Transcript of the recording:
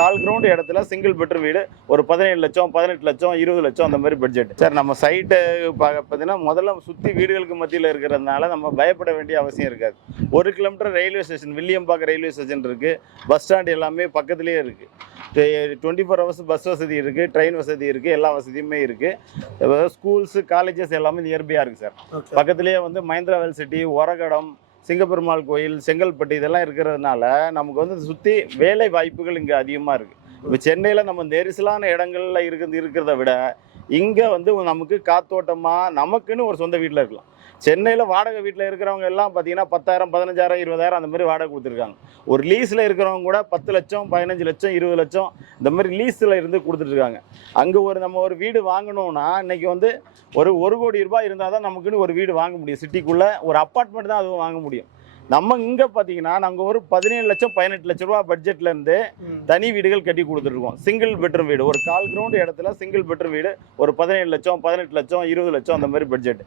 கால் ground இடத்துல single bedroom வீடு ஒரு 17 லட்சம் 18 லட்சம் 20 லட்சம் அந்த மாதிரி பட்ஜெட் சார். நம்ம சைட்டு பார்த்தீங்கன்னா முதல்ல சுற்றி வீடுகளுக்கு மத்தியில் இருக்கிறதுனால நம்ம பயப்பட வேண்டிய அவசியம் இருக்காது. 1 kilometre railway station, Villiambakkam railway station இருக்குது, பஸ் ஸ்டாண்ட் எல்லாமே பக்கத்துலேயே இருக்குது. 24 ஹவர்ஸ் பஸ் வசதி இருக்குது, ட்ரெயின் வசதி இருக்குது, எல்லா வசதியுமே இருக்குது. ஸ்கூல்ஸு காலேஜஸ் எல்லாமே நியர்பையாக இருக்குது சார். பக்கத்துலேயே வந்து மஹிந்திராவெல் சிட்டி, ஒரகடம், சிங்கப்பெருமாள் கோயில், செங்கல்பட்டு இதெல்லாம் இருக்கிறதுனால நமக்கு வந்து சுற்றி வேலை வாய்ப்புகள் இங்கே அதிகமாக இருக்குது. இப்போ சென்னையில் நம்ம நெரிசலான இடங்கள்ல இருக்கிறத விட இங்கே வந்து நமக்கு காத்தோட்டமாக நமக்குன்னு ஒரு சொந்த வீட்டில் இருக்கலாம். சென்னையில் வாடகை வீட்டில் இருக்கிறவங்க எல்லாம் பார்த்தீங்கன்னா 10,000 15,000 20,000 அந்த மாதிரி வாடகை கொடுத்துருக்காங்க. ஒரு லீஸில் இருக்கிறவங்க கூட 10 லட்சம் 15 லட்சம் 20 லட்சம் இந்த மாதிரி லீஸில் இருந்து கொடுத்துட்ருக்காங்க. அங்கே நம்ம ஒரு வீடு வாங்கணும்னா இன்றைக்கி வந்து ஒரு கோடி ரூபாய் இருந்தால் தான் நமக்குன்னு ஒரு வீடு வாங்க முடியும். சிட்டிக்குள்ளே ஒரு அப்பார்ட்மெண்ட் தான் அதுவும் வாங்க முடியும். நம்ம இங்கே பார்த்தீங்கன்னா நாங்கள் ஒரு 17 லட்சம் 18 லட்ச ரூபா பட்ஜெட்லேருந்து தனி வீடுகள் கட்டி கொடுத்துருக்கோம். சிங்கிள் பெட்ரூம் வீடு ஒரு 1/4 கிரவுண்ட் இடத்துல சிங்கிள் பெட்ரூம் வீடு ஒரு 17 லட்சம் 18 லட்சம் 20 லட்சம் அந்த மாதிரி பட்ஜெட்.